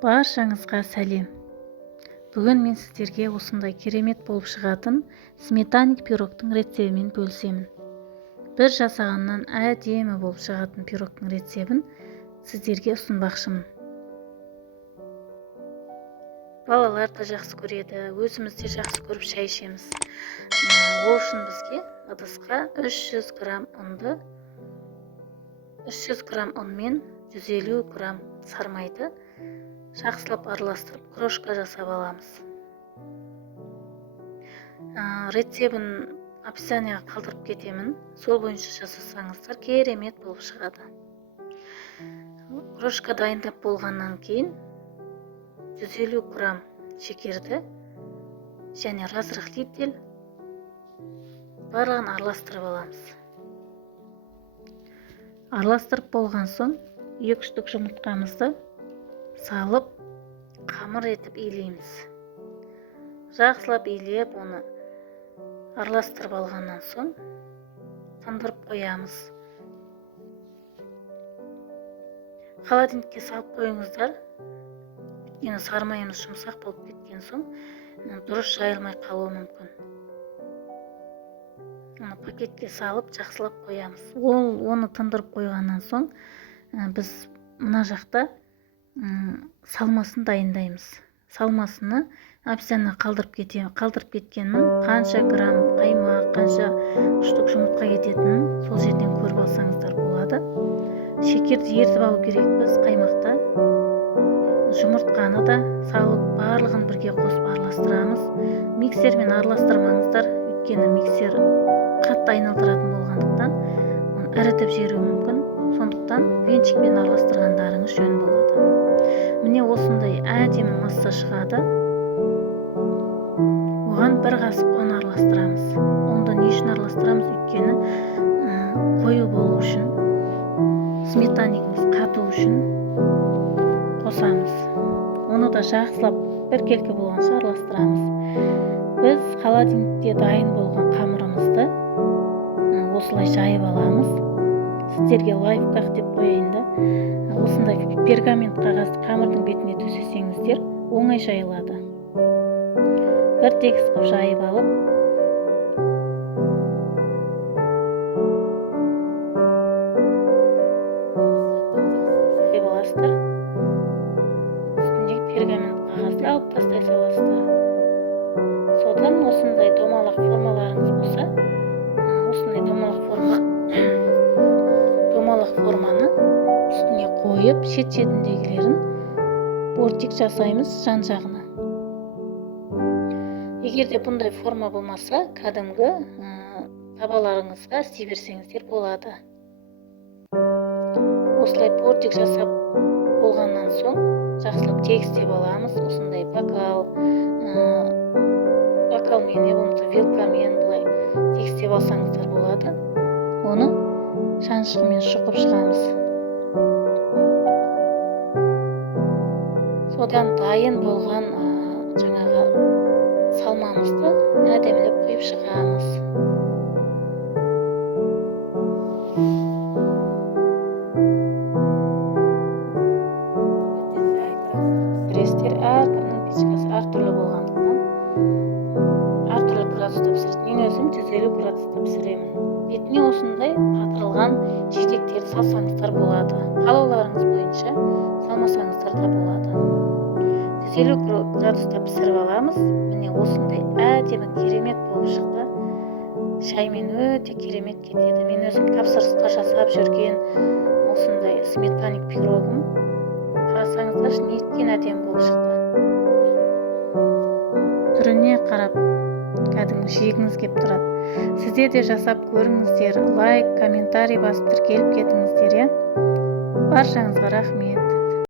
Баршаңызға сәлем. Бүгін мен сіздерге осындай керемет болып шығатын сметаник пирогтың рецебімен бөлісемін. Бір жасағаннан әдемі болып шығатын пирогтың рецебін сіздерге ұсынбақшымын. Балалар да жақсы көреді, өзіміз де жақсы көріп шай ішеміз. Ол үшін бізге ыдысқа 300 грамм ұнды, 300 грамм ұн мен 150 грамм сармайды жақсылап араластырып крошка жасап аламыз. Рецебін описанияға қалдырып кетемін. Сол бойынша жасасаңыздар керемет болып шығады. Крошка дайындап болғаннан кейін 150 грамм шекерді және разрыхлитель барлығын араластырып аламыз. Араластырып болған соң 2 штук жұмыртқамызды салып қамыр етіп илейміз. Жақсылап илеп, оны араластырып алғаннан соң тындырып қоямыз. Холодильникке салып қойыңыздар. Өйткені сармайымыз жұмсақ болып кеткен соң дұрыс жайылмай қалуы мүмкін. Оны пакетке салып жақсылап қоямыз. Оны тындырып қойғаннан соң біз мына жақта салмасын дайындаймыз. Салмасыны описанияға қалдырып кеткенмін. Қанша грамм қаймақ, қанша штук жұмыртқа кететінін сол жерден көріп алсаңыздар болады. Шекерді ертіп алу керекпіз қаймақта. Жұмыртқаны да салып барлығын бірге қосып араластырамыз. Миксермен араластырмаңыздар, өйткені миксер қатты айналдыратын болғандықтан ірітіп жіберуі мүмкін. Сондықтан венчикпен араластырғандарыңыз жөн болады. Міне осындай әдемі масса шығады. Оған 1 қасық ұн араластырамыз. Ұнды не үшін араластырамыз? Өйткені қою болу үшін, сметаникіміз қату үшін қосамыз. Оны да жақсылап бір келкі болғанша араластырамыз. Біз холодильникте дайын болған қамырымызды осылай жайып аламыз. Сіздерге лайфхак деп қояйын да. Осындай пергамент қағазды қамырдың бетіне төсесеңіздер, оңай жайылады. Бір тегіс қып жайып алып, жайып аласыздар. Үстіндегі пергамент қағазды алып тастай саласыздар. Содан осындай домалақ формаларыңыз болса, осындай домалақ форманы үстіне қойып, шет-шетіндегілерін бортик жасаймыз жан-жағына. Егер де бұндай форма болмаса, кәдімгі табаларыңызға істей берсеңіздер болады. Осылай бортик жасап болғаннан соң жақсылап тегістеп аламыз. Осындай бокалмен, не болмаса вилкамен былай тегістеп алсаңыздар болады. Оны шаншқымен шұқып шығамыз. Содан дайын болған жаңағы салмамызды әдемілеп құйып шығамыз. Пісіресіздер, әркімнің печкасы әртүрлі болғандықтан әртүрлі градуста пісіреді. Мен өзім 150 градуста пісіремін. Бетіне осындай қатырылған жидектерді салсаңыздар болады. Қалауларыңыз бойынша салмасаңыздар да болады. 150 градуста пісіріп аламыз. Міне осындай әдемі керемет болып шықты. Шаймен өте керемет кетеді. Мен өзім тапсырысқа жасап жүрген осындай сметаник пирогым. Қарасаңыздар, неткен әдемі болып шықты. Түріне қарап кәдімгі жегіңіз кеп тұрады. Сіздер де жасап көріңіздер, лайк, комментарий басып тіркеліп кетіңіздер. Баршаңызға рахмет.